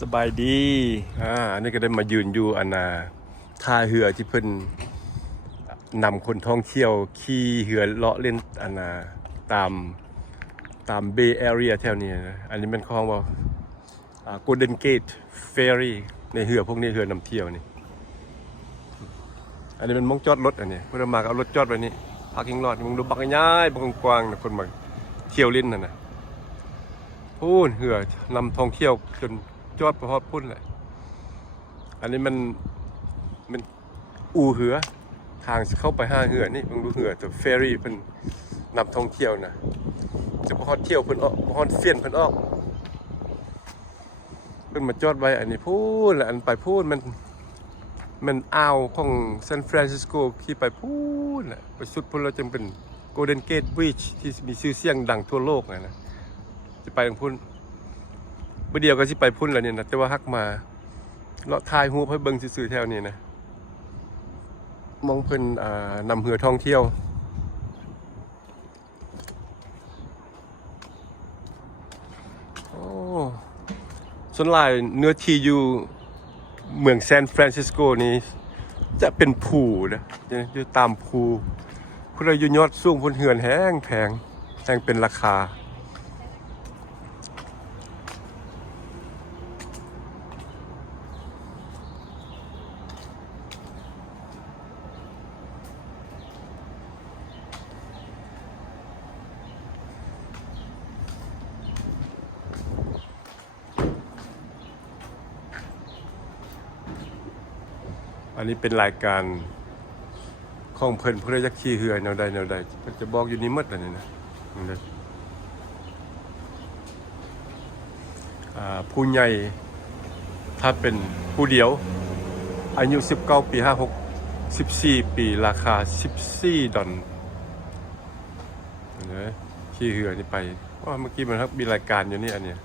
สบายดีอันนี้ก็ได้มายืนอยู่ท่าเรือที่เพิ่นนำคนท่องเที่ยวขี่เรือเลาะเล่นตามเบย์แอเรียแถวนี้นะอันนี้เป็นคลองว่าGolden Gate Ferry ในเรือพวกนี้เรือนำเที่ยวนี่อันนี้เป็นมองจอดรถอันนี้เพื่อนมาก็เอารถจอดไว้นี่พาร์กิ้งลอตมึงดูบักง่ายบักกว้างนะคนมาเที่ยวเล่นน่ะนะพูนเรือนำท่องเที่ยวจนจอดไปฮอดพุ่นแหละอันนี้มันอู่เรือทางเข้าไปห้าเรือนี่มึงดูเรือตัวเฟรี่เพิ่นนำท่องเที่ยวนะจะพอฮอดเที่ยวเพิ่นออกพอฮอดเฟียนเพิ่นออกเพิ่นมาจอดไว้อันนี้พูนแหละอันไปพูนมันอ่าวของซานฟรานซิสโกขี่ไปพูนแหละไปสุดพุ่นเราจึงเป็น Golden Gate Bridge ที่มีชื่อเสียงดังทั่วโลกนะจะไปทางพุ่นเมื่อเดียวก็สิไปพุ่นแล้วเนี่ยนะแต่ว่าฮักมาเลาะถ่ายรูปให้เบิ่งซื่อๆแถวนี้นะมองเพิ่นนำเรือท่องเที่ยวโอ้ส่วนหลายเนื้อที่อยู่เมืองซานฟรานซิสโกนี้จะเป็นภูนะอยู่ตามภูผู้ใดอยู่ยอดสูงพุ่นเหือนแห้งแพงเป็นราคาอันนี้เป็นรายการของเพิ่นเพื่อจะขี่เรือแนวใดมันจะบอกอยู่นี่หมดอันนี้นะผู้ใหญ่ถ้าเป็นผู้เดียวอายุ19 ปี56 14 ปีราคา$14นะขี่เรือนี่ไปว่าเมื่อกี้มันครับมีรายการอยู่นี่อันเนี้ย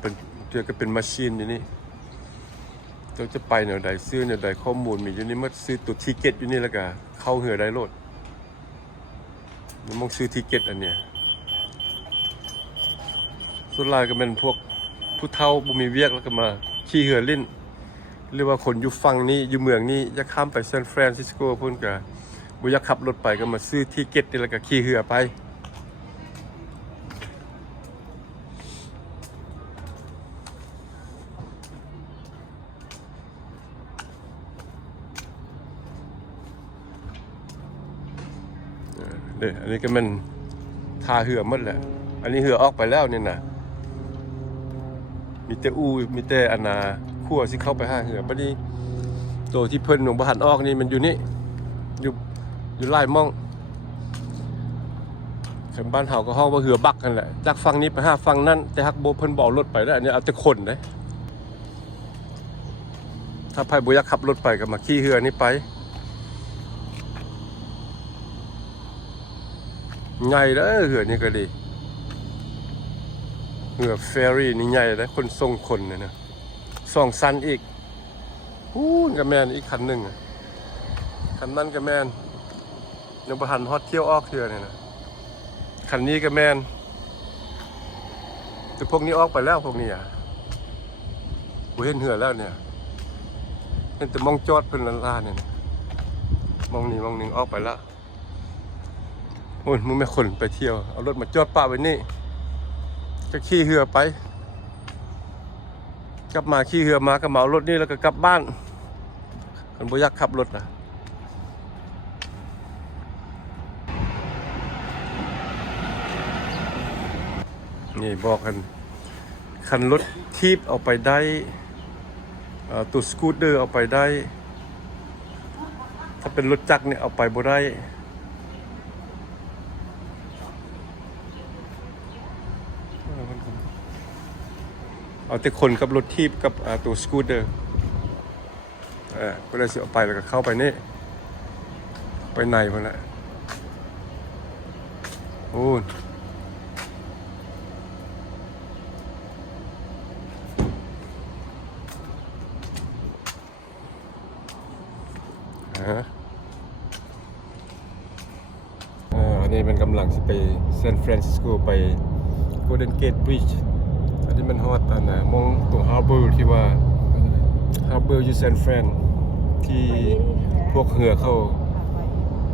เป็นเกี่ยวกับเป็นมาชีนอยู่นี่เราจะไปแนวใดซื้อแนวใดข้อมูลมีอยู่นี่มัดซื้อตัวทิเก็ตอยู่นี่แล้วก็เข้าเหือได้โลดมันมองซื้อทิเก็ตอันเนี้ยส่วนหลายก็เป็นพวกผู้เฒ่าบ่มีเวียกแล้วก็มาขี่เหือเล่นเรียกว่าคนอยู่ฝั่งนี้อยู่เมืองนี้อยากข้ามไปซานฟรานซิสโกพุ่นก็บ่อยากขับรถไปก็มาซื้อทิเก็ตนี่แล้วก็ขี่เหือไปอันนี้ก็มันท่าเหือหมดแหละอันนี้เหือออกไปแล้วนี่นะมีแต่มีแต่ขั้วสิเข้าไปห้าเหือบัดนี้ตัวที่เพิ่นหนองบ่หันออกนี่มันอยู่นี่อยู่ไล่มองคันบ้านเฮาก็ฮ้องว่าเหือบักกันแหละจากฝั่งนี้ไปหาฝั่งนั้นแต่ฮักบ่เพิ่นบ่เอารถไปแล้วอันนี้เอาแต่คนเด้ถ้าไผบ่อยากขับรถไปก็มาขี่เหือนี่ไปใหญ่เด้อเหือนี่ก็ดีเหือเฟอรี่นี่ใหญ่เด้อคนส่งคนเนี่ยนะ2 ชั้นอีกก็แม่นอีกคันนึงคันนั้นก็แม่นยังบ่ทันฮอดเที่ยวออกเทื่อนี่นะคันนี้ก็แม่นแต่พวกนี้ออกไปแล้วพวกนี้บ่เห็นเหือแล้วเนี่ยเห็นแต่มองจอดเพิ่นล่าๆเนี่ยมองนี่มองนึงออกไปแล้วโอ้ยมึงไม่คนไปเที่ยวเอารถมาจอดป้าไว้นี่ก็ขี่เรือไปกลับมาขี่เรือมาก็เหมารถนี่แล้วก็กลับบ้านคนบ่อยากขับรถนะนี่บอกกันคันรถทีบเอาไปได้ตัวสกูตเตอร์เอาไปได้ถ้าเป็นรถจักรเนี่ยเอาไปบ่ได้เอาแต่คนกับรถทีบกับตัวสกูตเตอร์ก็เลยสิเอาไปแล้วก็เข้าไปนี่ไปในพุ่นแหละโอ้ อันนี้มันกำลังจะไปซานฟรานซิสโกไป Golden Gate Bridge อันนี้มันฮอดอันน่ะมองตรงฮาร์เบอร์ที่ว่าฮาร์เบอร์อยู่ซานฟรานที่พวกเรือเข้า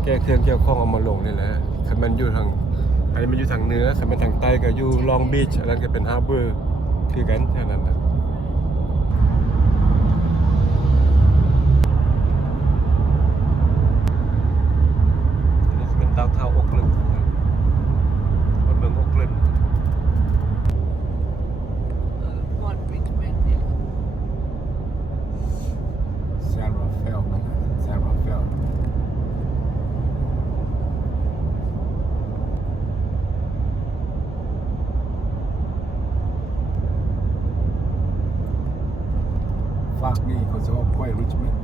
แก้เครื่องเกี่ยวข้องเอามาลงนี่แหละคันมันอยู่ทางอันนี้มันอยู่ทางเหนือคันมันทางใต้ก็อยู่ลองบีชอันนั้นก็เป็นฮาร์เบอร์คือกันแค่นั้นนะดาวเทาโอ๊คแลนด์มันเมืองโอ๊คแลนด์ One Richmondเนี่ย San Rafael นะ San Rafael ฝากนี่เขาจะว่าค่อย Richmond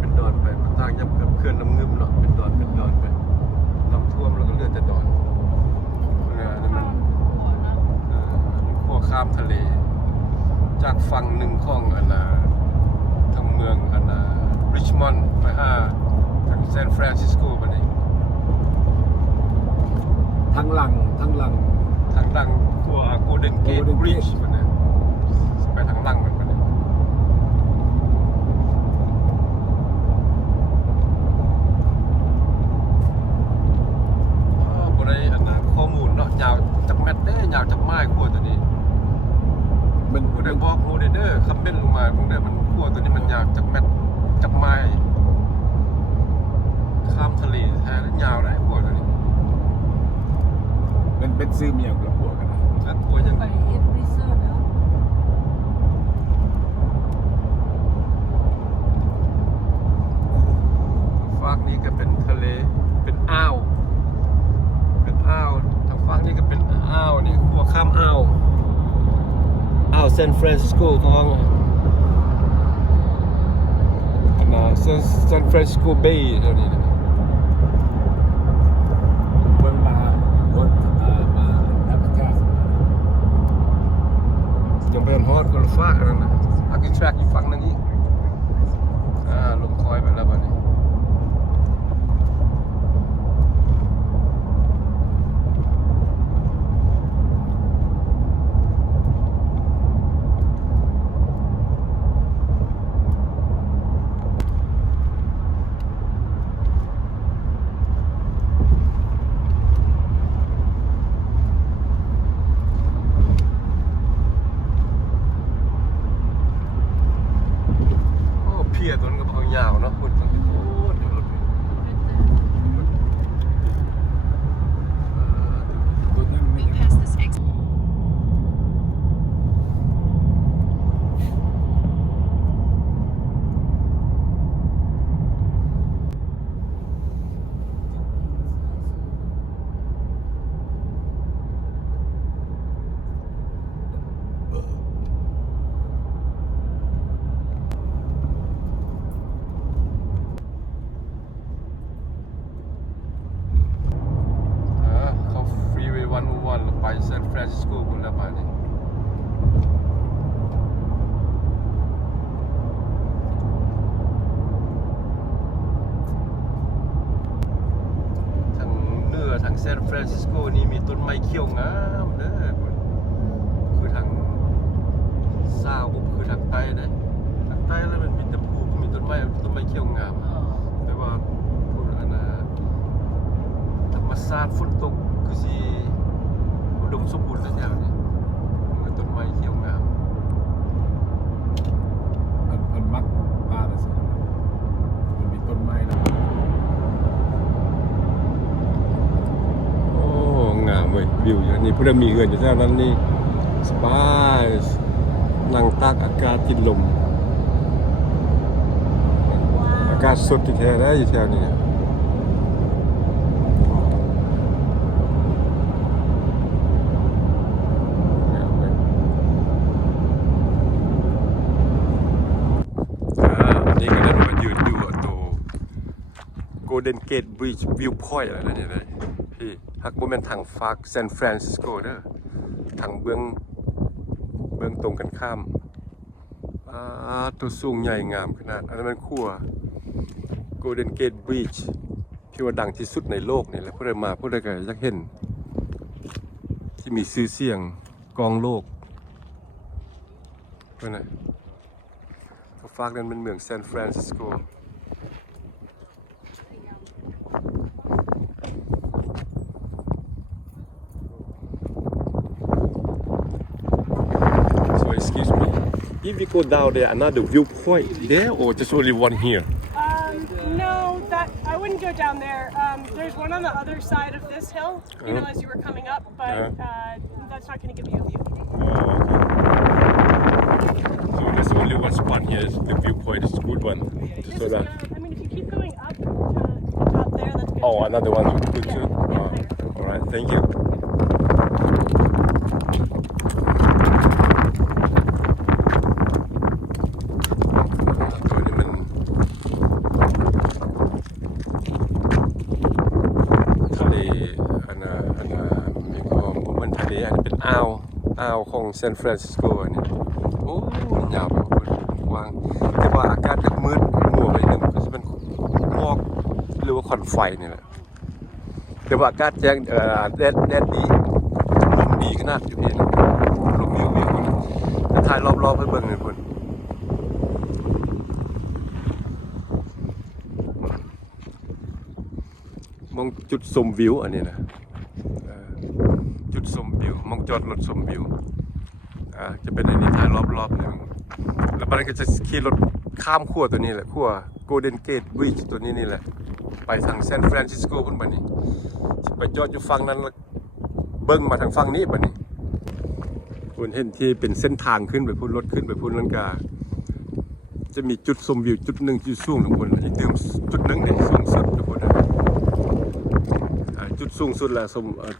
เป็นดอนไปทางยับกับเคลื่อนน้ำงึมเนาะเป็นดอนไปน้ำท่วมแล้วก็เลือดแต่ดอนนี่มันขั้วข้ามทะเลจากฝั่งหนึ่งของอันน่ะทางเมืองอันน่ะริชมอนด์ไปหาทางซานฟรานซิสโกไปนี่ ทั้งหลัง ทางดังตัว Golden Gate Golden Bridge Gate มันเนี่ยไปทางดังมันเนี่ยบ่ได้อันน่ะข้อมูลเนาะยาวจักแมตรเด้ยาวจักไม้ขั้วตัวนี้ มัน บ่ได้บอกฮู้เด้อคอมเมนต์ลงมาเบิ่งเด้อมันขั้วตัวนี้มันยาวจักแมตรจักไม้ข้ามทะเลแท้แล้วยาวได้ขั้วตัวนี้ มันเป็นซื้อเมียกับผัวกันนะ แล้วขั้วยัง ไปเอ็ดรีเซิร์ชแล้ว ฝั่งนี้ก็เป็นทะเลเป็นอ่าวทางฝั่งนี้ก็เป็นอ่าวนี่ขั้วข้ามอ่าวซานฟรานซิสโกของอันน่ะซานฟรานซิสโกเบย์เท่านี้นะ เพิ่งมารถมานับจ้า ยังไปฮอดก็ฟ้าอันนั้นนะอากินแทร็กอีกฝั่งนึงอีกลงคอยไปแล้วบัดนี้เพียตัวนั้นก็เอายาวเนาะคุณต้องโอ้เดี๋ยวรถนี่ ตัวนั้นไม่ได้ เขาฟรีเวย์101แล้วไปซานฟรานซิสโกหมดแล้วป่านนี้ทางเหนือทางซานฟรานซิสโกนี่มีต้นไม้เขียวงามเด้อคือทางซาวบุคือทางใต้เด้อทางใต้แล้วมันมีแต่ภูมีต้นไม้เขียวงามแต่ว่าพูดอันน่ะธรรมชาติฝนตกคือสิอุดมสมบูรณ์แล้วอย่างนี้มันต้นไม้เขียวงาม มันมักป้าเลยสิมันมีต้นไม้แล้ว โอ้งามเว้ย ว้ยวิวอย่างนี้ผู้ใดมีเงินอยู่แถวนั้นนี่สบายนั่งตากอากาศกินลมอากาศสดที่แท้ได้อยู่แถวนี้อันนี้ก็ได้มายืนอยู่ตัว Golden Gate Bridge Viewpoint อะไรนี่เลยพี่ฮักบ่แม่นทางฝากซานฟรานซิสโกเด้อทางเบื้องตรงกันข้ามตัวสูงใหญ่งามขนาดอันนั้นมันขั้ว Golden Gate Bridge ที่ว่าดังที่สุดในโลกนี่แหละผู้ใดมาผู้ใดก็อยากเห็นที่มีชื่อเสียงกองโลกเพิ่นน่ะเขาฝากนั้นเป็นเมืองซานฟรานซิสโกExcuse me. If we go down there, another viewpoint there, or just only one here? No, that I wouldn't go down there. There's one on the other side of this hill, you know, as you were coming up, but that's not going to give you a view. So there's only one spot here. The viewpoint is a good one. This So is that. good. I mean, if you keep going up to the top there, that's good. Oh, another one is good too. All right, thank you. ตัวนี้มันทะเลอันน่ะมีความมันทะเลอันนี้เป็นอ่าวของซานฟรานซิสโกอันนี้โอ้ยาวไปหมดกว้างแต่ว่าอากาศจะมืดมัวไปหนึ่งก็จะเป็นหมอกหรือว่าควันไฟนี่แหละแต่ว่าอากาศแจ้งแดดดีลมดีขนาดอยู่พี่นะลมวิวจะถ่ายรอบๆให้เบิ่งเลยพุ่นมองจุดชมวิวอันนี้นะจุดชมวิวมองจอดรถชมวิวจะเป็นอันนี้ถ่ายรอบๆหนึ่งแล้วมันก็จะขี่รถข้ามขั้วตัวนี้แหละขั้ว Golden Gate Bridge ตัวนี้นี่แหละไปทางซานฟรานซิสโกพุ่นบัดนี้ไปจอดอยู่ฝั่งนั้นแล้วเบิ่งมาทางฝั่งนี้บัดนี้คุณเห็นที่เป็นเส้นทางขึ้นไปพุ่นรถขึ้นไปพุ่นนั้นก็จะมีจุดชมวิวจุดหนึ่งที่สูงทุกคนอีกจุดหนึ่งเนี่ยสูงสุดทุกคนจุดสูงสุดแหละ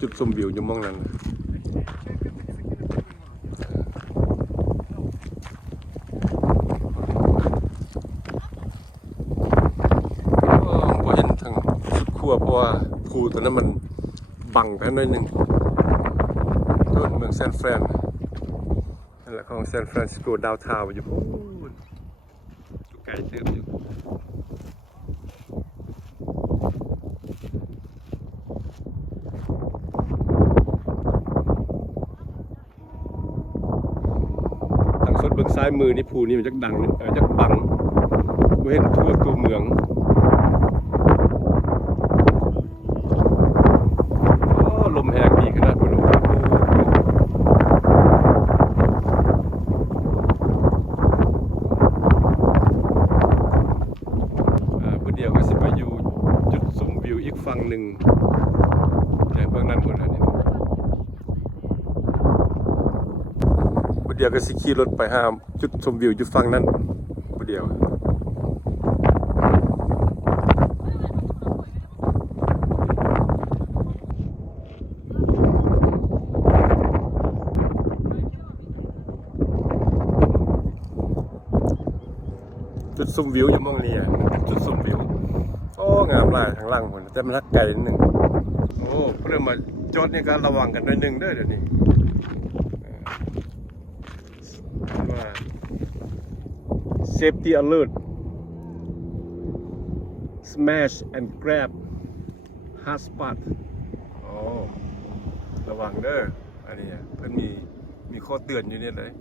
จุดชมวิวอยู่มองนั้นผมเห็นทางสุดขั้วเพราะว่าภูตัวนั้นมันบังกันหน่อยหนึ่งต้นเมืองซานฟรานนั่นแหละของซานฟรานซิสโกดาวทาวน์อยู่พูนไกลเติบอยู่ทางสดเบื้องซ้ายมือนี่ภูนี่มันจักดังจักบังบ่เห็นทั่วตัวเมืองลมแรงดีขนาดพุ่นผู้เดียวก็สิไปอยู่จุดชมวิวอีกฝั่งหนึ่งในเบื้องนั้นพุ่นอันนี้ผู้เดียวก็สิขี่รถไปหาจุดชมวิวอยู่ฝั่งนั้นผู้เดียวจุดชมวิวอยู่มองนี้จุดชมวิวโอ้งามหลายทางล่างพุ่นแต่มันทักไกลนิดนึงโอ้เพิ่นมาจอดนี่ก็ระวังกันหน่อยนึงเด้อเดี๋ยวนี้ว่า safety alert smash and grab hard spot โอ้ระวังเด้ออันนี้เพิ่นมีข้อเตือนอยู่นี่เลย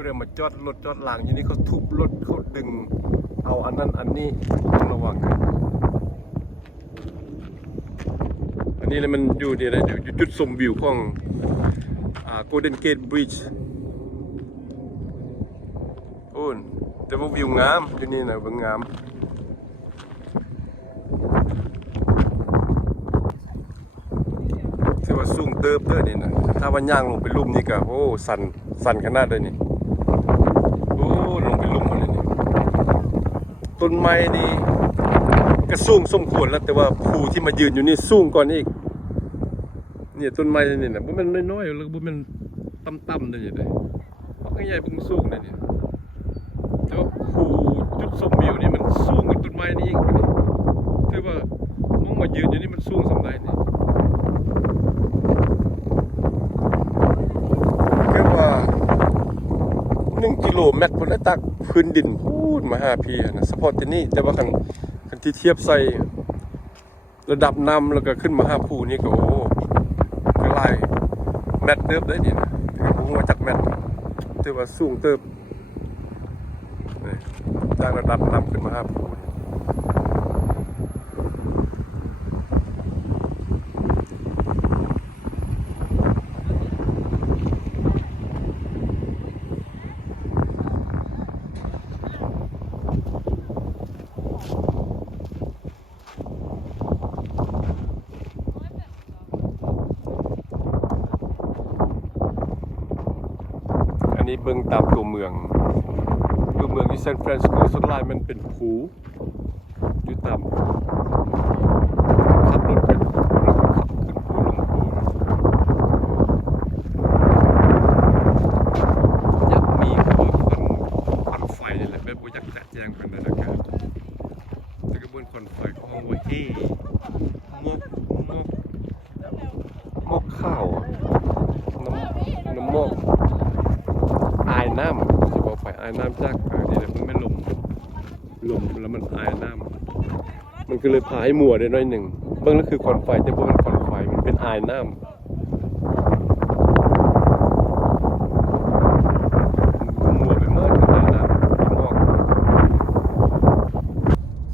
ผู้ใดมาจอดรถจอดหลังอยู่นี่เขาทุบรถเขาดึงเอาอันนั้นอันนี้ต้องระวังกันอันนี้เลยมันอยู่นี่นะอยู่จุดชมวิวของGolden Gate Bridge โอ้แต่ว่าวิวงามอยู่นี่นะวิวงามถือ ว่าสูงเติบเด้อนี่นะถ้าว่าย่างลงไปลุ่มนี่ก็โอ้สั่นขนาดเลยนี่โอ้ลงไปลุ่มเลยนี่ต้นไม้นี่ก็สูงสมควรแล้วแต่ว่าผู้ที่มายืนอยู่นี่สูงกว่านี้อีกเนี่ยต้นไม้นี่นะบ่แม่นน้อยๆแล้วบ่แม่นต่ำๆเลยนี่เด้เพราะใหญ่ๆเพิ่งสูงเลยนี่แต่ว่าผู้จุดชมวิวนี่มันสูงกว่าต้นไม้นี่อีกนี่ถือว่ามองมายืนอยู่นี่มันสูงสำได้นี่คือว่า1 กิโลเมตรพุ่นละตักพื้นดินพูดมา5พี่นะเฉพาะที่นี่แต่ว่าคันที่เทียบใส่ระดับน้ำแล้วก็ขึ้นมาหาภูนี่ก็โอ้ก็หลายแมตรเติบได้นี่นะถือว่าจากแมตรถือว่าสูงเติบนี่จากระดับน้ำขึ้นมาหาภูนี่เบิ่งตามตัวเมืองที่ซานฟรานซิสโกส่วนหลายมันเป็นภูอยู่ตามขับรถไปแล้วก็ขับขึ้นภูลงภูอยากมีควันไฟนี่แหละแบบบ่อยากจะแจ้งเป็นนั่นนะครับแต่กระบวนควันไฟเขาเอาไว้ที่มอกข้าวน้ำมอกอายน้ำจะบอกไฟอายน้ำจากนี่แหละมันไม่ลมแล้วมันอายน้ำมันก็เลยพาให้มัวได้น้อยหนึ่งเบื้องแล้วคือควันไฟแต่พวกมันควันไฟมันเป็นอายน้ำมัวไปเมื่อกับอายน้ำมอก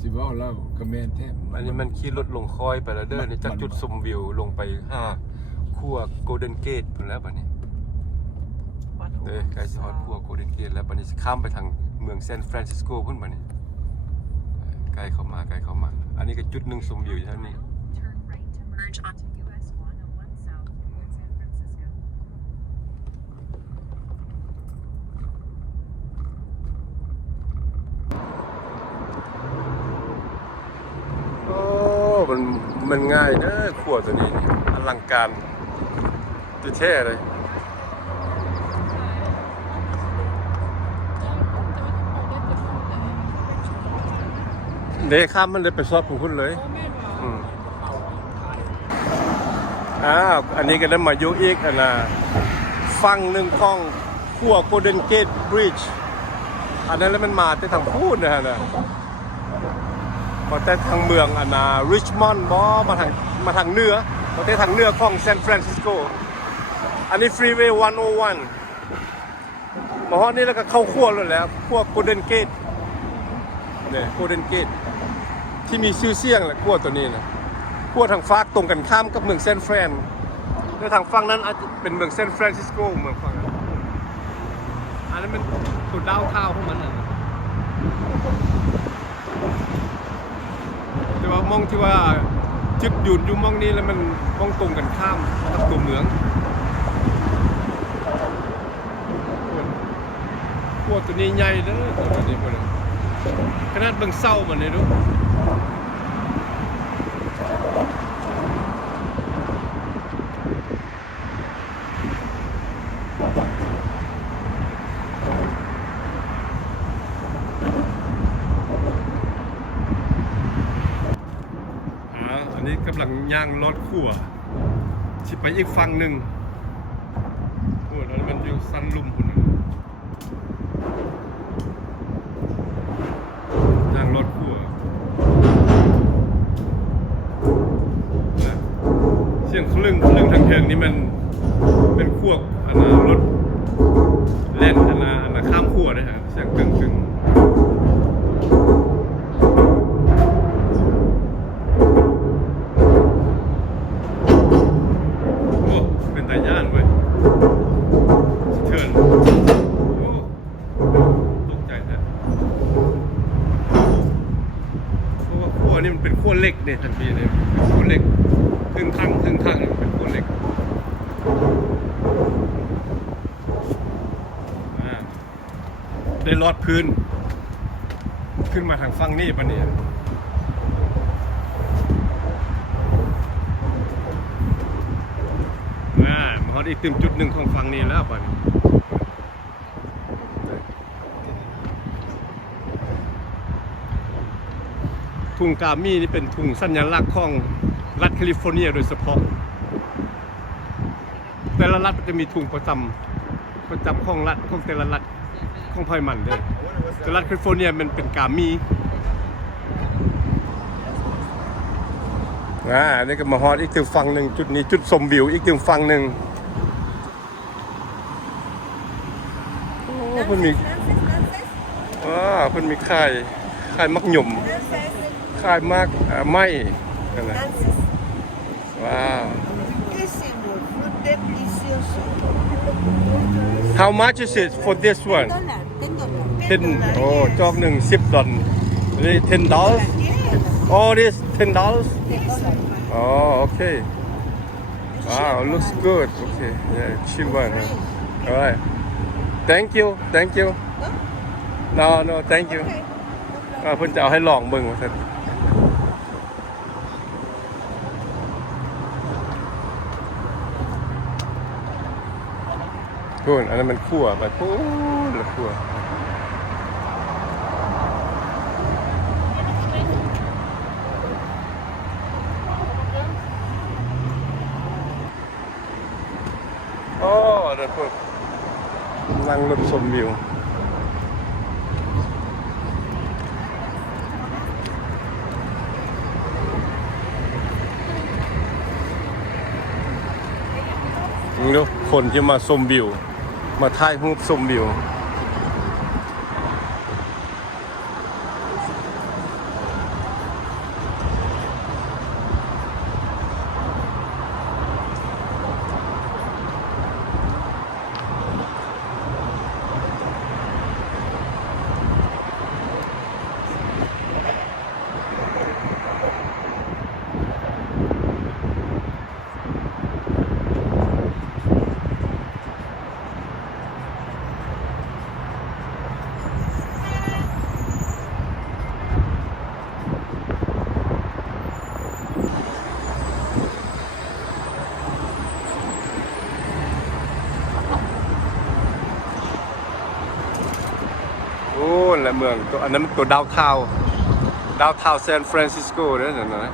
สิว่าเราคอมเมนต์แทบ อันนี้มันขี่รถลงคอยไปแล้วเด้อนี่จากจุดชมวิวลงไปขั้วโกลเด้นเกตพุ่นแล้วบัดนี้ใกล้จะฮอดขั้วโกลเด้นเกตแล้วบัดนี้ข้ามไปทางเมืองซานฟรานซิสโกพุ่นบัดนี้ใกล้เข้ามาอันนี้ก็จุดหนึ่งชมวิวอยู่เท่านี้ Turn right to merge onto US 101 South toward San Francisco. โอ้มันง่ายเด้อขั้วตัวนี้อลังการแท้ๆเลยเด็กข้ามมันเลยไปซอดของคุณเลยอันนี้ก็ได้มาอยู่อีกนะฝั่งหนึ่งของขั้วโกลเด้นเกตบริดจ์อันนั้นแล้วมันมาแต่ทางพูดนะพอแต่ทางเมืองริชมอนด์มาทางเหนือพอแต่ทางเหนือของซานฟรานซิสโกอันนี้ฟรีเวย์101มาฮอดนี่แล้วก็เข้าขั้วแล้วขั้วโกลเด้นเกตเนี่ยโกลเด้นเกตที่มีชื่อเสียงแหละขั้วตัวนี้นะขั้วทางฟากตรงกันข้ามกับเมืองซานฟรานแล้วทางฝั่งนั้นอาจจะเป็นเมืองซานฟรานซิสโกเมืองฝั่งนั้นอันนั้นเป็นตัวดาวข้าวของมันนะแต่ว่ามองที่ว่าจุดหยุดอยู่มองนี้แล้วมันมองตรงกันข้ามกับตัวเมืองขั้วตัวนี้ใหญ่เด้อตัวนี้พวกนี้ขนาดเบิ่งเศร้ามันเลยดูอันนี้กำลังย่างรถขั้วสิไปอีกฝั่งหนึ่งโอ้แล้วมันอยู่สันลุ่มพุ่นย่างรถขั้วเสียงคลึงทางเทิงนี่มันเป็นขั้วรถเล่นข้ามขั้วนะฮะเสียงกึ่งโอ้เป็นตาย่านเว้ยเชิญโอ้ตกใจแท้เพราะว่าขั้วนี่มันเป็นขั้วเล็กเนี่ยทันทีเลยขั้วเล็กครึ่งข้างเป็นขั้วเล็ก ได้ลอดพื้นขึ้นมาทางฝั่งนี้ปะเนี่ยมาฮอดอีกจุดหนึ่งของฝั่งนี้แล้วปะเนี่ยทุ่งกามีนี่เป็นทุ่งสัญลักษณ์ของรัฐแคลิฟอร์เนียโดยเฉพาะแต่ละรัฐมันจะมีทุ่งประจำของรัฐของแต่ละรัฐของไพมันเลยแต่รัฐแคลิฟอร์เนียมันเป็นกามีนี่ก็มาฮอดอีกถึงฝั่งหนึ่งจุดนี้จุดชมวิวอีกถึงฝั่งหนึ่งโอ้เพิ่นมีเพิ่นมีค่ายมักหยุ่มค่ายมักไม้นั่นแหละว้าว How much is it for this one? $10. Oh, จอกหนึ่ง$10. Really $10? Oh, this $10? Oh, okay. Wow, looks good. Okay, yeah, cheap one. Huh? All right. Thank you. No, thank you. เพิ่นจะเอาให้ลองเบิ่งว่าซั่นพูนอันนั้นมันคั่วไปพูนแล้วคั่วโอ้เดี๋ยวพวกนั่งรถชมวิวนี่คนที่มาชมวิวมาถ่ายรูปชมวิวและเมืองตัวอันนั้นมันตัวดาวเทาซานฟรานซิสโกด้วยนะ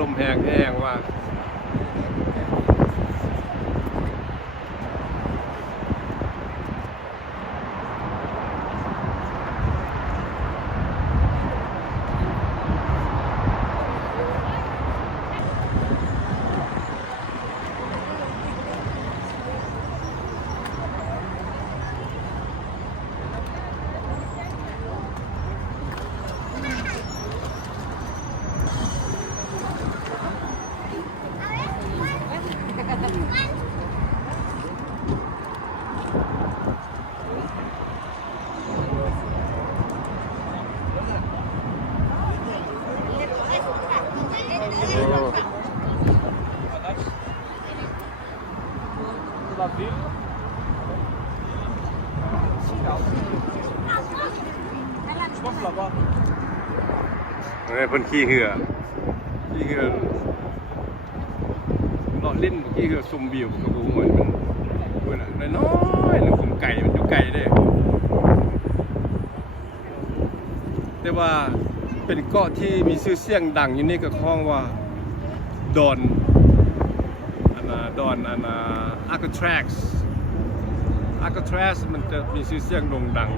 ลมแห้งว่าเพิ่นขี่เหือเลาะเล่นขี่เหือชมวิวกับบ่ม่วนมันน้อยๆแล้วผมไก่มันอยู่ไกลเด้แต่ว่าเป็นเกาะที่มีชื่อเสียงดังอยู่นี่ก็คล้องว่าดอนอาร์คาทรัสมันจะมีชื่อเสียงโด่งดัง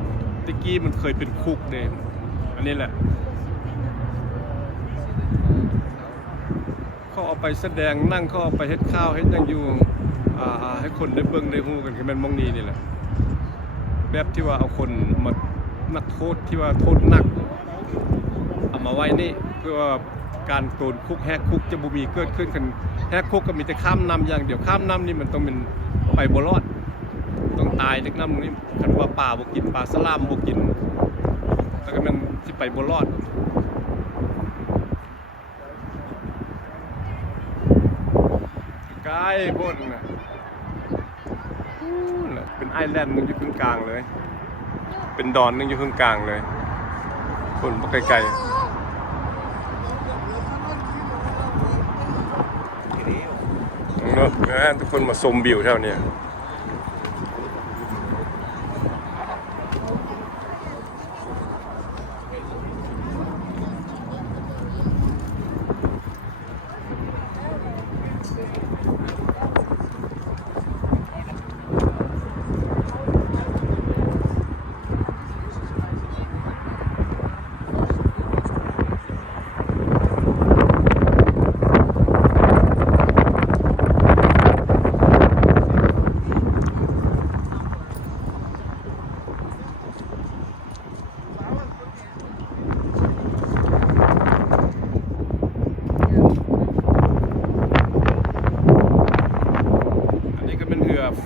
ตะกี้มันเคยเป็นคุกเด้อันนี้แหละเขาเอาไปแสดงนั่งเขาเอาไปเฮ็ดข้าวเฮ็ดยังอยู่ให้คนได้เบิ่งได้ฮู้กันคือมันมองนี้นี่แหละแบบที่ว่าเอาคนมานักโทษที่ว่าโทษหนักเอามาไว้นี่เพื่อว่า การโตนคุกแฮกคุกจะบ่มีเกิดขึ้นกันแฮกคุกก็มีแต่ข้ามน้ำอย่างเดียวข้ามน้ำนี่มันต้องเป็นไปบ่รอดต้องตายจากน้ำนี้คันว่าปลาบ่กินปลาสลามบ่กินแล้วก็มันสิไปบ่รอดใกล้พ้นน่ะเป็นไอแลนด์นึงอยู่ตรงกลางเลยเป็นดอนนึงอยู่ตรงกลางเลยพ้นบ่ไกลๆเนาะทุกคนมาชมวิวแถวเนี้ย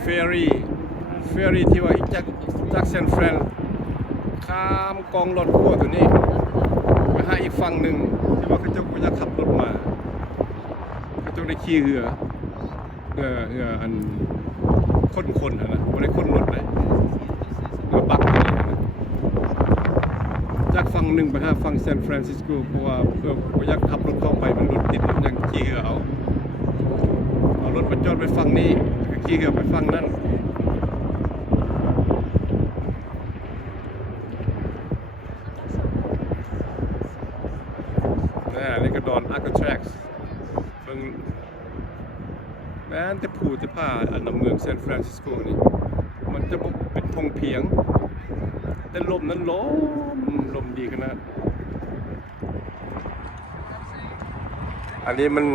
เฟรี่ที่ว่าจากเซนฟรานข้ามกองรถขั้วตัวนี้ไปหาอีกฝั่งหนึ่งที่ว่าเขาจะขับรถมาเขาจะได้ขี่เรืออันคนนะไม่ได้คนรถเลยเรือบักนี่นะจากฝั่งหนึ่งไปหาฝั่งซานฟรานซิสโกเพราะว่าเพื่ออยากขับรถเข้าไปมันรถติดยังขี่เรือเอารถมาจอดไปฝั่งนี้ขี่เรือไปฝั่งนั้นนี่ก็ดอนอาร์คแทร็กส์เบิ่งแม้แต่ผู้ที่ผ่าอันนำเมืองซานฟรานซิสโกนี่มันจะเป็นพงเพียงแต่ลมนั้นลมดีขนาดอันนี้มัน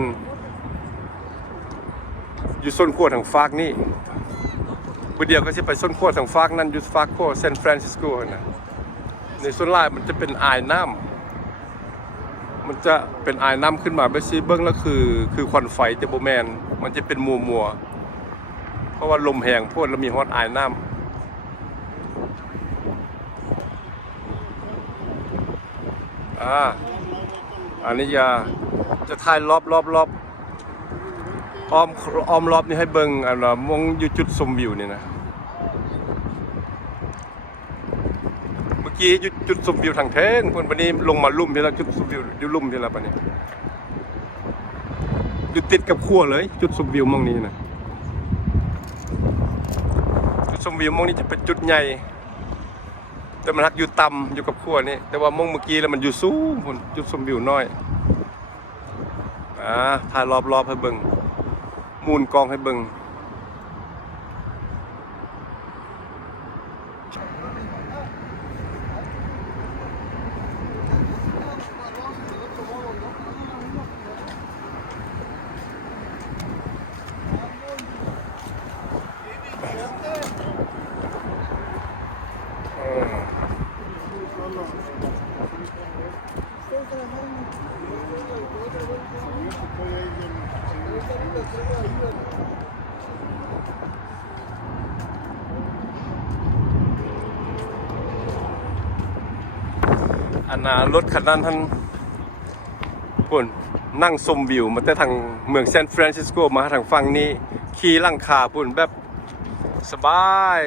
อยู่ส้นขั้วทางฟากนี่เดียวก็จะไปส้นขั้วทางฟากนั่นอยู่ฟากขั้วซานฟรานซิสโกนะในส่วนล่างมันจะเป็นอายน้ำมันจะเป็นอายน้ำขึ้นมาไปซีเบิ้งแล้วคือควันไฟแต่โบแมนมันจะเป็นมัวเพราะว่าลมแห้งพ่นแล้วมีฮอตอายน้ำอันนี้จะถ่ายรอบอ้อมรอบนี้ให้เบิ้งมองอยู่จุดชมวิวนี่นะเมื่อกี้จุดชมวิวทางเทิงวันนี้ลงมาลุ่มที่ละจุดชมวิวอยู่ลุ่มที่ละปะเนี่ยอยู่ติดกับขั้วเลยจุดชมวิวมองนี้นะจุดชมวิวมองนี้จะเป็นจุดใหญ่แต่มันฮักอยู่ต่ำอยู่กับขั้วนี่แต่ว่ามองเมื่อกี้แล้วมันอยู่สูงจุดชมวิวน้อยถ่ายรอบให้เบิ่งมูนกองให้เบิ่งรถคันนั้นท่านปุ่นนั่งชมวิวมาแต่ทางเมืองซานฟรานซิสโกมาทางฝั่งนี้ขี่หลังคาปุ่นแบบสบาย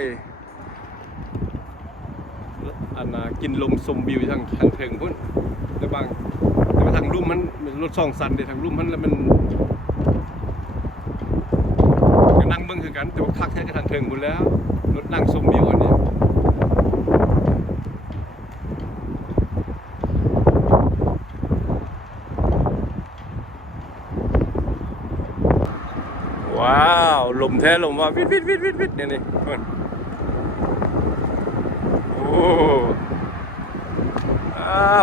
กินลมชมวิวทางเทิงพุ่นแต่ว่าทางลุ่มมันรถ2 สันเดี๋ยวทางลุ่มมันแล้วมันก็นั่งเบิ่งคือกันแต่ว่าคักแท้กับทางเทิงพุ่นแล้วรถนั่งชมวิวอันนี้ว้าวลมแท้ลมว่าวิดเนี่ยนี่โอ้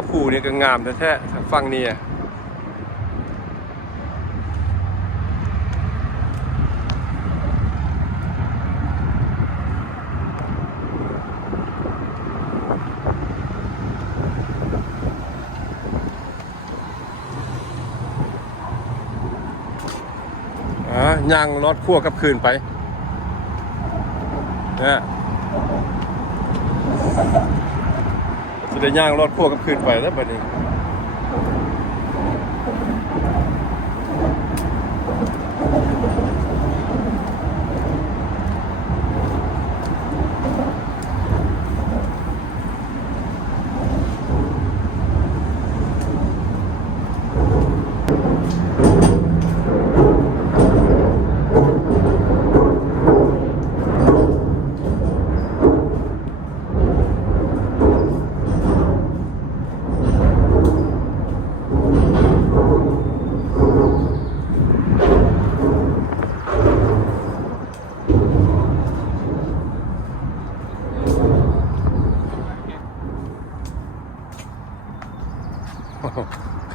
ผู้นี่ก็งามแท้ๆฟังนี่ ย่างรถขั้วกลับคืนไปเนี่ยจะได้ย่างรถขั้วกลับคืนไปแล้วบัดนี้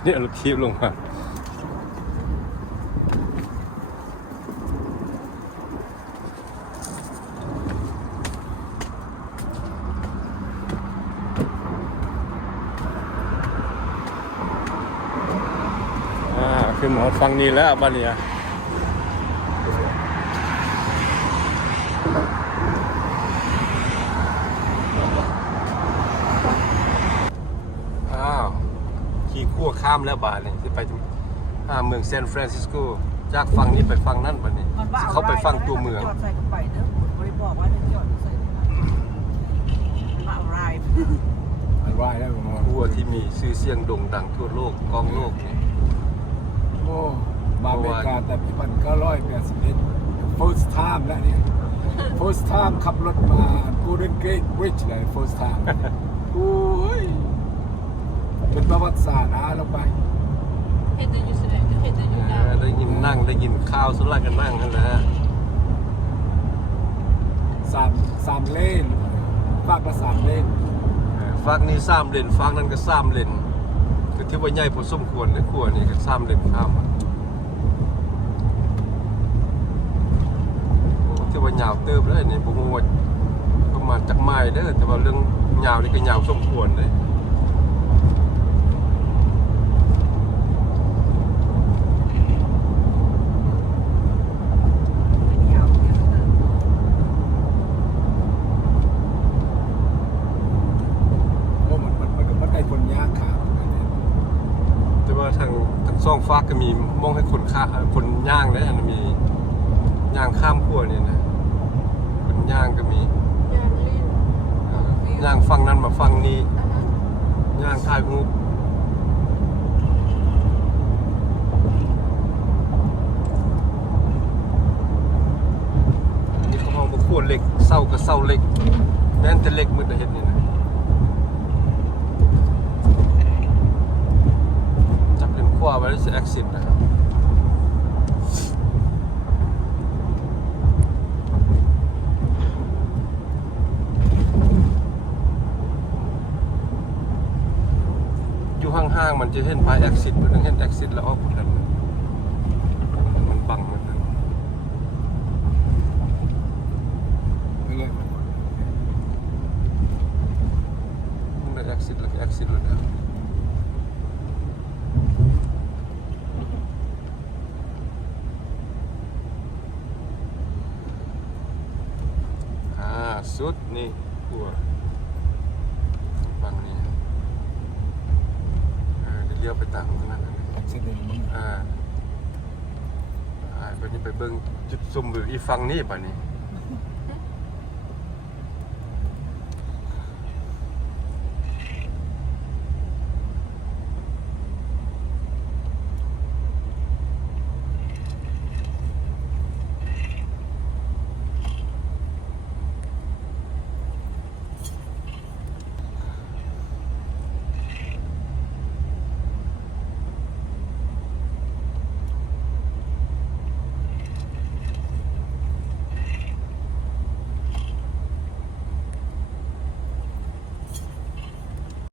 นี่เอารถทีบลงมาขึ้นมาฟังนี้แล้วบ้านนี้ขี่ขั้วข้ามแล้วบ้านนี้ที่ไปเมืองซานฟรานซิสโกจากฝั่งนี้ไปฝั่งนั้นบ้านนี้เขาไปฝั่งตัวเมือง จอดใส่กระเป๋าเด้อบริบอกว่าจะจอดใส่มาอะไร มันว่ายแล้วผม ขั้วที่มีชื่อเสียงโด่งดังทั่วโลกกองโลกนี่ โอ้มาอเมริกาแต่ปี1981 first time แล้วเนี่ย first time ขับรถมา Golden Gate Bridge เลย first time โอ้ยเป็นประวัติศาสตร์ลงไป เห็นแต่อยู่แสดงเห็นแต่อยู่ยาว ได้ยินนั่งได้ยินข้าวสุรากันนั่งนั่นแหละ สามเลนฝากละ3 เลน ฝั่งนี้3 เลนฝั่งนั้นก็3 เลนคือที่ว่าใหญ่พอสมควรในขั้วนี่ก็3 เลนข้ามที่ว่ายาวเติบเลยนี่ผมว่าประมาณจักไม้เด้อแต่ว่าเรื่องยาวนี่ก็ยาวสมควรเลยมันได้คนยากขาด แต่ว่าทางซ่องฟ้าก็มีมองให้คนข้าคนย่างเลยอันมีย่างข้ามขั้วนี่นะคนย่างก็มีย่างฝั่งนั้นมาฝั่งนี้ย่างถ่ายรูปอันนี้เขาเอามาขั้วเหล็กเศร้ากับเศร้าเหล็กแม้แต่เหล็กมันจะเห็นนี่นะจับเป็นขั้วไว้แล้วจะ exit นะครับห่างๆมันจะเห็นพาย exit มันต้องเห็น exit แล้วออกหมดเลยมันบังหมดเลย ไม่เลย มันได้ exit แล้วก็ exit เลยนะสุดนี่กลัวบังนี่เลี้ยวไปตามตรงนั้นเลย แสดงมัน ไปนี่ไปเบิ่งจุดซุ่มวิวอีฟังนี่ป่ะนี่